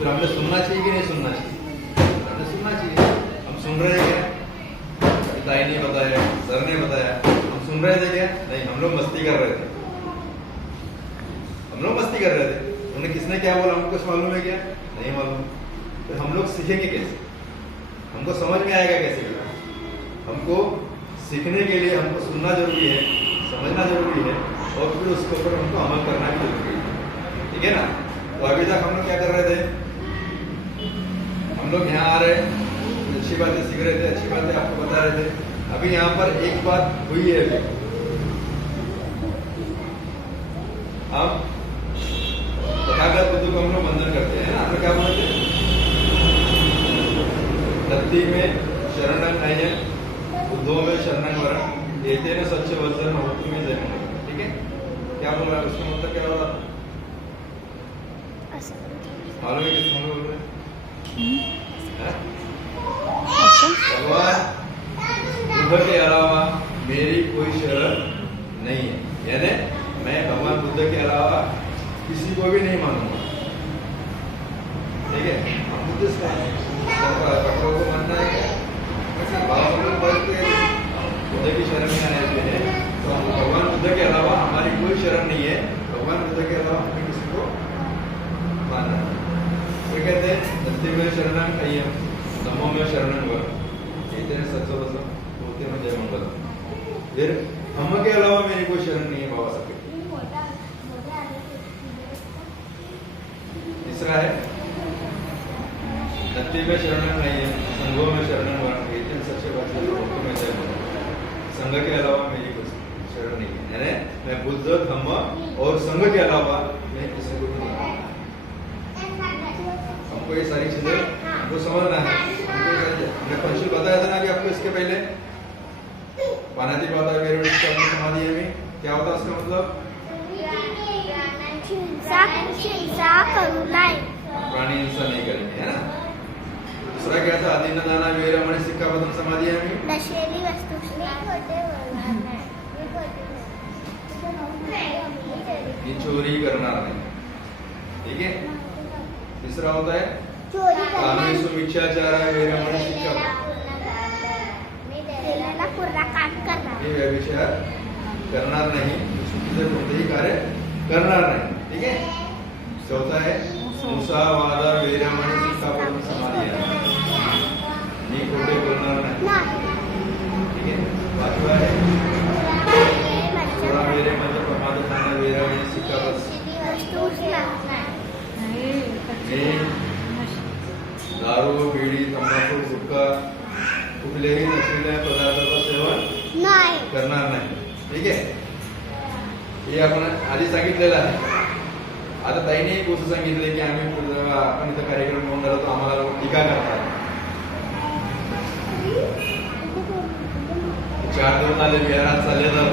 फिर हमने सुनना चाहिए कि नहीं सुनना चाहिए? हमने सुनना चाहिए। हम सुन रहे हैं क्या? पिताई ने बताया, सर ने बताया, हम सुन रहे थे क्या? नहीं, हम लोग मस्ती कर रहे थे। हम लोग मस्ती कर रहे थे। उन्हें किसने क्या बोला हमको कुछ मालूम है क्या? नहीं मालूम। फिर हम लोग सीखेंगे कैसे? हमको समझ में आएगा कैसे? हमको सीखने के लिए हमको सुनना जरूरी है, समझना जरूरी है, और फिर उसके ऊपर हमको अमल करना भी जरूरी है। ठीक है ना? तो अभी तक हम लोग क्या कर रहे थे? हम लोग यहाँ आ रहे, अच्छी बातें सीख रहे थे, अच्छी बातें आपको बता रहे थे। अभी यहाँ पर एक बात हुई है। अभी हम तथागत बुद्ध को हम लोग वंदन करते हैं ना। हम लोग क्या बोलते हैं? धरती में शरणं नयन, बुद्धो में शरणं वरं, एतेन सच्च वचन होतु में जन्म। ठीक है? क्या बोल रहा है? उसका मतलब क्या हो रहा है? मालूम है किस बोल रहे हैं? भगवान बुद्ध के अलावा मेरी कोई शरण नहीं है, यानी मैं भगवान बुद्ध के अलावा किसी को भी नहीं मानूंगा। ठीक है? हम बुद्धिस्ट हैं, कठोर को मानना है क्या? बुद्ध की शरण में आए हुए हैं, तो हम भगवान बुद्ध के अलावा हमारी कोई शरण नहीं है। भगवान बुद्ध के अलावा हमें किसी को मानना है। ये कहते हैं धरती में शरणं नयन, धम्मो में शरणं वरं, एतेन सच्च वचन होतु में जन्म। फिर हम के अलावा मेरी कोई शरण नहीं है बाबा साहब। तीसरा है धरती में शरणं नयन, संघों में शरणं वरं, एतेन सच्च वचन होतु में जन्म। संघ के अलावा मेरी कोई शरण नहीं है, यानी मैं बुद्ध, धम्म और संघ के अलावा मैं किसी को नहीं मानता। हमको ये सारी चीजें हमको समझना है। हमने पंचशील बताया था ना कि आपको इसके पहले पानातिपाता समाधि में क्या होता है? उसका मतलब प्राणी हिंसा नहीं करेंगे, है ना? दूसरा क्या था? अधीन दाना वीरमणि सिक्खापदम समाधि में नशीली वस्तु ये चोरी करना नहीं। ठीक है? तीसरा होता है कामेषु मिथ्याचार वीरमणि सिक्खापदम, ये व्यभिचार करना नहीं, चुकीचे कोणतेही कार्य करणार नाही। ठीक है? चौथा है मुसावाद वीरमणि सिक्खापदम समाधि मी खोटे बोलणार नाही। ठीक है? पाचवा है मेरे मतलब प्रमाद खाना वीरमणि सिक्खापदम। दारू, बीड़ी, तंबाखू, गुटखा, कुठल्याही नशील्या पदार्थाचं सेवन करणार नाही। ठीक आहे? हे आपण आधी सांगितलेलं आहे। आता ताईने एक गोष्ट सांगितली की आपण इथं कार्यक्रम घेऊन राहिलो, तो आम्हाला लोक टीका करतात। 4 दिवस झाले विहारात चालले, तर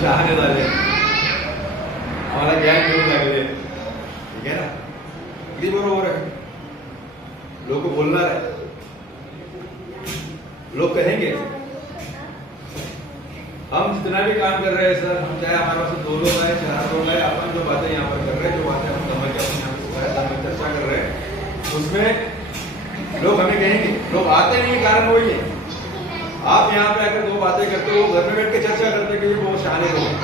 शहाणे झाले, आम्हाला ज्ञान घेऊन लागले। ठीक आहे ना? किती बरोबर आहे? लोक बोलणार आहे, लोग कहेंगे हम जितना भी काम कर रहे हैं सर, हम चाहे हमारे पास 2 लोग आए, 4 लोग आए, अपन जो बातें यहाँ पर कर रहे हैं, जो बातें हम धम्म के अपने चर्चा कर रहे हैं, उसमें लोग हमें कहेंगे। लोग आते नहीं, कारण वही है, आप यहाँ पे आकर 2 बातें करते हो, घर में बैठ के चर्चा करते कि वो शाने लोग हैं।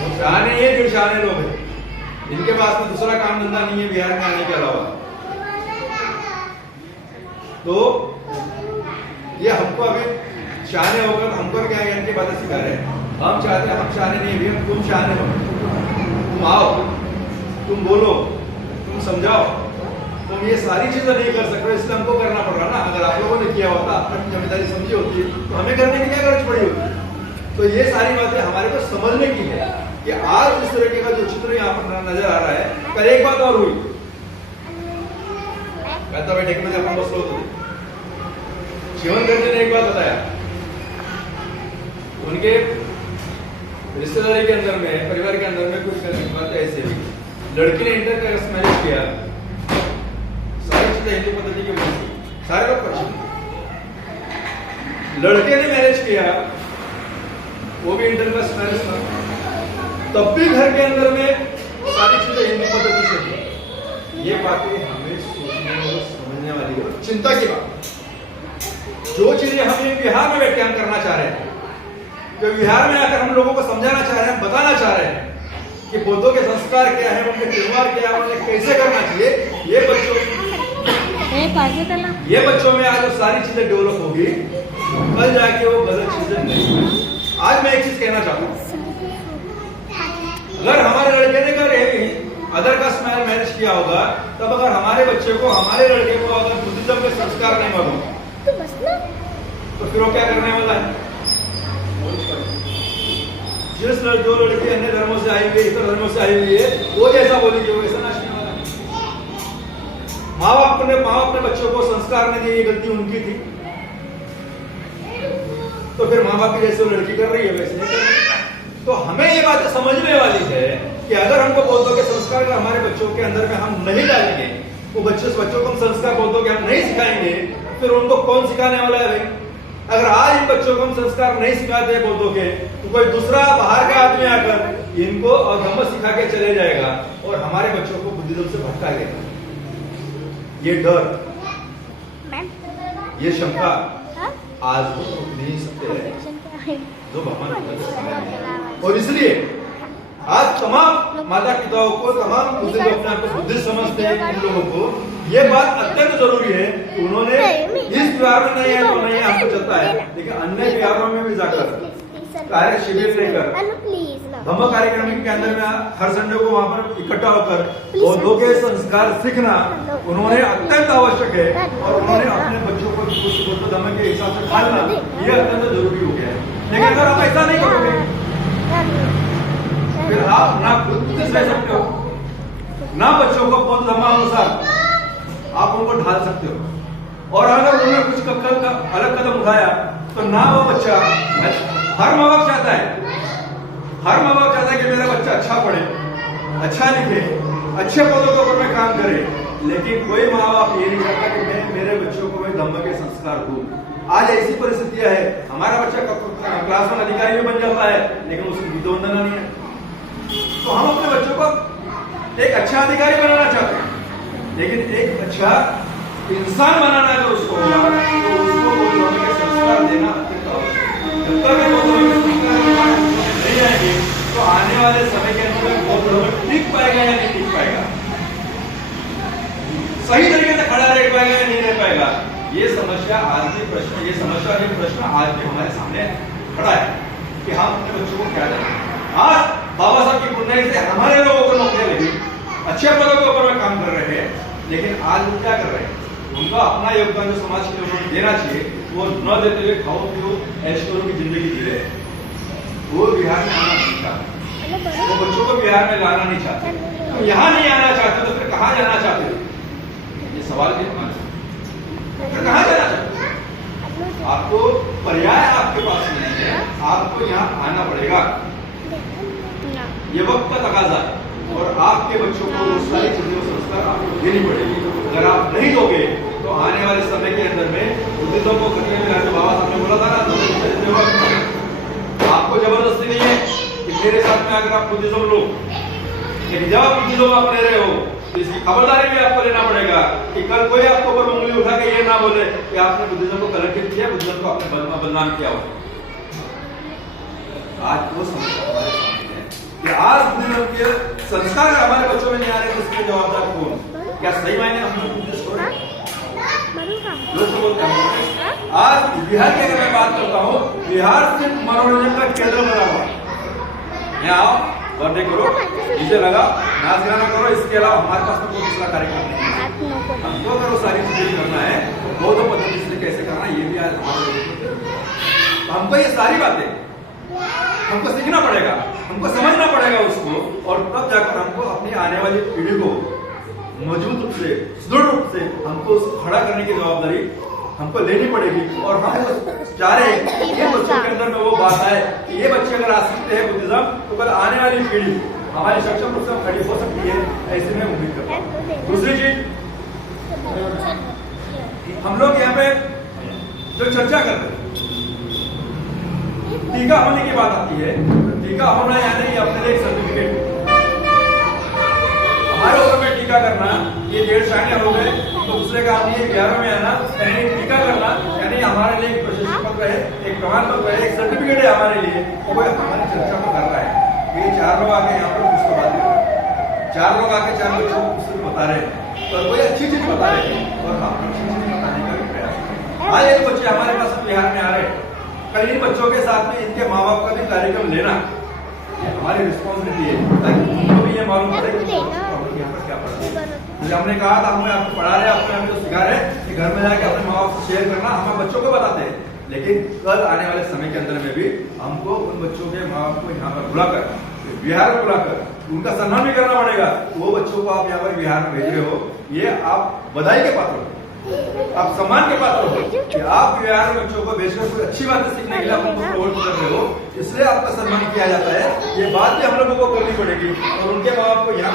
वो शाने ये जो शाने लोग हैं, इनके पास में दूसरा काम धंधा नहीं है बिहार में आने के अलावा। तो ये हमको अभी शाने होकर हमको क्या इनकी बातें सिखा रहे हैं। हम चाहते हैं, हम शाने नहीं भी, तुम शाने हो, तुम आओ, तुम बोलो, तुम समझाओ। तुम ये सारी चीजें नहीं कर सकते, इसलिए हमको करना पड़ रहा ना। अगर आप लोगों ने किया होता, अपनी जिम्मेदारी समझी होती, तो हमें करने की क्या जरूरत पड़ी होती? तो ये सारी बातें हमारे को समझने की है कि आज इस तरीके का जो चित्र यहाँ पर नजर आ रहा है। कल एक बात और हुई, कहता बैठक में अपन बसलो होते, शिवनगंज ने एक बात बताया, उनके रिश्तेदारी के अंदर में, परिवार के अंदर में कुछ बातें ऐसी हुई। लड़की ने इंटर कास्ट मैरिज किया, सारी चीजें हिंदू पद्धति की वजह से सारे लोग परेशान। लड़के ने मैरिज किया, वो भी इंटर कास्ट मैरिज था, तब भी घर के अंदर में सारी चीजें हिंदू पद्धति से थी। कि विहार में आकर हम लोगों को समझाना चाह रहे हैं, बताना चाह रहे हैं कि बौद्धों के संस्कार क्या है, उनके त्योहार क्या है, उन्हें कैसे करना चाहिए। ये बच्चों में आज वो सारी चीजें डेवलप होगी, कल जाके वो गलत चीजें नहीं होंगी। आज मैं एक चीज कहना चाहता हूँ, अगर हमारे लड़के ने अगर अदर कास्ट मैरिज किया होगा, तब अगर हमारे बच्चे को, हमारे लड़के को अगर बुद्धिज्म के संस्कार नहीं मालूम तो फिर वो क्या करने वाला है? जो लड़की अन्य धर्मों से आई हुई है, इतर धर्मों से आई हुई है, वो जैसा बोलेगी वो ऐसा नाचने वाला है। माँ बाप अपने बच्चों को संस्कार नहीं दिए, ये गलती उनकी थी, तो फिर माँ बाप की जैसे वो लड़की कर रही है वैसे नहीं कर रही। तो हमें ये बात समझने वाली है कि अगर हमको बौद्धों के संस्कार अगर हमारे बच्चों के अंदर में हम नहीं डालेंगे, वो बच्चों को हम संस्कार बौद्धों के हम नहीं सिखाएंगे, फिर उनको कौन सिखाने वाला है भाई? अगर आज इन बच्चों को हम संस्कार नहीं सिखाते बौद्धों के, तो कोई दूसरा बाहर का आदमी आकर इनको धर्म सिखा के चले जाएगा और हमारे बच्चों को बुद्धिज्म से भटकाएगा। ये डर, ये शंका आज भी नहीं सकते हैं जो भगवान। और इसलिए आज तमाम माता पिताओं को, तमाम अपने आप को बुद्धिस्ट समझते हैं उन लोगों को ये बात अत्यंत जरूरी है कि उन्होंने इस त्योहार में नहीं है तो नहीं आपको चलता है, लेकिन अन्य त्योहारों में भी जाकर कार्य शिविर लेकर धम्म कार्यक्रम के अंदर में हर संडे को वहां पर इकट्ठा होकर बौद्धों के संस्कार सीखना उन्होंने अत्यंत आवश्यक है। और उन्होंने अपने बच्चों को बौद्ध धर्म के हिसाब से ढालना ये अत्यंत जरूरी हो गया है। लेकिन अगर आप ऐसा नहीं करोगे फिर आप ना खुद से रह सकते हो, ना बच्चों को बौद्ध धर्मानुसार आप उनको ढाल सकते हो। और अगर उन्होंने कुछ अलग कदम उठाया तो ना वो बच्चा, हर माँ बाप चाहता है कि मेरा बच्चा अच्छा पढ़े, अच्छा लिखे, अच्छे पदों के ऊपर में काम करे, लेकिन कोई माँ बाप ये नहीं चाहता कि मैं मेरे बच्चों को मैं धम्म के संस्कार दूं। आज ऐसी परिस्थितियां है, हमारा बच्चा क्लास में अधिकारी भी बन जाता है लेकिन उसकी बुद्ध वंदना नहीं है। तो हम अपने बच्चों को एक अच्छा अधिकारी बनाना चाहते हैं, लेकिन एक अच्छा इंसान बनाना है तो उसको संस्कार देना अत्यंत आवश्यक है। जब तक नहीं आएंगे तो आने वाले समय के अंदर बौद्ध धर्म टिक पाएगा या नहीं टिक पाएगा, सही तरीके से खड़ा रह पाएगा या नहीं रह पाएगा, ये समस्या आज भी प्रश्न आज भी हमारे सामने खड़ा है कि हम अपने बच्चों को क्या दें। आज बाबा साहब की पुण्य से हमारे लोगों को नौकरियां लगी, अच्छे पदों के ऊपर में काम कर रहे हैं, लेकिन आज वो क्या कर रहे हैं? उनका अपना योगदान जो समाज के लोगों को देना चाहिए वो न देते हुए खाओ पियो ऐश करो की जिंदगी जी रहे हैं। वो बिहार में आना नहीं चाहते, वो बच्चों को बिहार में लाना नहीं चाहते। तो यहाँ नहीं आना चाहते तो फिर कहाँ जाना चाहते हो? ये सवाल भी हमारे फिर कहाँ जाना चाहते? आपको पर्याय आपके पास नहीं है, आपको यहाँ आना पड़ेगा, ये वक्त का तकाजा है। और आपके बच्चों को सारी चीजों संस्कार आपको देनी पड़ेगी। अगर आप नहीं दोगे तो आने वाले समय के अंदर में बुद्धिज्म को खतरे में लाने, बाबा साहब ने बोला था ना, आपको जबरदस्ती नहीं है कि मेरे साथ में अगर आप बुद्धिज्म लो, लेकिन जब आप बुद्धिज्म आप ले रहे हो तो इसकी खबरदारी भी आपको लेना पड़ेगा कि कल कोई आपके ऊपर उंगली उठा के ये ना बोले कि आपने बुद्धिज्म को कलंकित किया, बुद्धिज्म को आपने बदनाम किया हो। आज वो समस्या हमारे सामने है कि आज बुद्धिज्म के संस्कार हमारे बच्चों में नहीं आ रहे, तो इसके जवाबदार कौन? क्या सही मायने हम लोग बुद्धिस्ट हो रहे हैं? आज बिहार की अगर मैं बात करता हूँ, बिहार सिर्फ मनोरंजन का केंद्र बना हुआ। यहाँ आओ, बर्थडे करो, डीजे लगाओ, नाच गाना करो, इसके अलावा हमारे पास में कोई दूसरा कार्यक्रम नहीं है। हमको अगर वो सारी चीजें करना है तो बौद्ध पद्धति से कैसे करना ये भी आज हमारे, हमको ये सारी बातें हमको सीखना पड़ेगा, हमको समझना पड़ेगा उसको, और तब जाकर हमको अपनी आने वाली पीढ़ी को मजबूत रूप से, सुदृढ़ रूप से हमको उसको खड़ा करने की जवाबदारी हमको लेनी पड़ेगी। और हम चाह रहे हैं ये बच्चों के अंदर में वो बात है कि ये बच्चे अगर आ सकते हैं बुद्धिज्म, तो कल आने वाली पीढ़ी हमारी सक्षम रूप से खड़ी हो सकती है, ऐसे में उम्मीद करता हूँ। दूसरी चीज, हम लोग यहाँ पे जो चर्चा करते हैं, टीका होने की बात आती है। टीका होना यानी अपने लिए एक सर्टिफिकेट, हमारे ऊपर में टीका करना ये ये 1.5 शाने हो गए, तो दूसरे काम ये 11 में आना, यानी टीका करना, यानी हमारे लिए एक प्रशस्ति पत्र है, एक प्रमाण पत्र है, एक सर्टिफिकेट है हमारे लिए, और वो हमारी चर्चा को कर रहा है। ये 4 लोग आके यहाँ पर कुछ तो बात कर रहे हैं, 4 लोग आके 4 बच्चों को कुछ तो बता रहे हैं, और कोई अच्छी चीज बता रहे हैं, और हम अच्छी चीज बताने का भी प्रयास करें। आज एक बच्चे हमारे पास बिहार में आ रहे हैं, कल इन बच्चों के साथ में इनके माँ बाप का भी कार्यक्रम लेना हमारी रिस्पॉन्सिबिलिटी है, ताकि उनको भी ये मालूम पड़े कि यहाँ पर क्या पढ़ा है। जैसे हमने कहा था, हमें आपको पढ़ा रहे हैं, आपने हमें तो सिखा रहे हैं कि घर में जाके अपने माँ बाप से शेयर करना, हम बच्चों को बताते हैं, लेकिन कल आने वाले समय के अंदर में भी हमको उन बच्चों के माँ बाप को यहाँ पर बुलाकर, बिहार में बुलाकर उनका सम्मान भी करना पड़ेगा। वो बच्चों को आप यहाँ पर बिहार में भेज रहे हो, ये आप बधाई के पात्र हो, आप सम्मान के पात्र हो कि आप बिहार में बच्चों को भेजकर कोई अच्छी बातें सीखने के लिए आप उनको प्रमोट कर रहे हो, इसलिए आपका सम्मान किया जाता है। ये बात भी हम लोगों को करनी पड़ेगी और उनके माँ बाप को यहाँ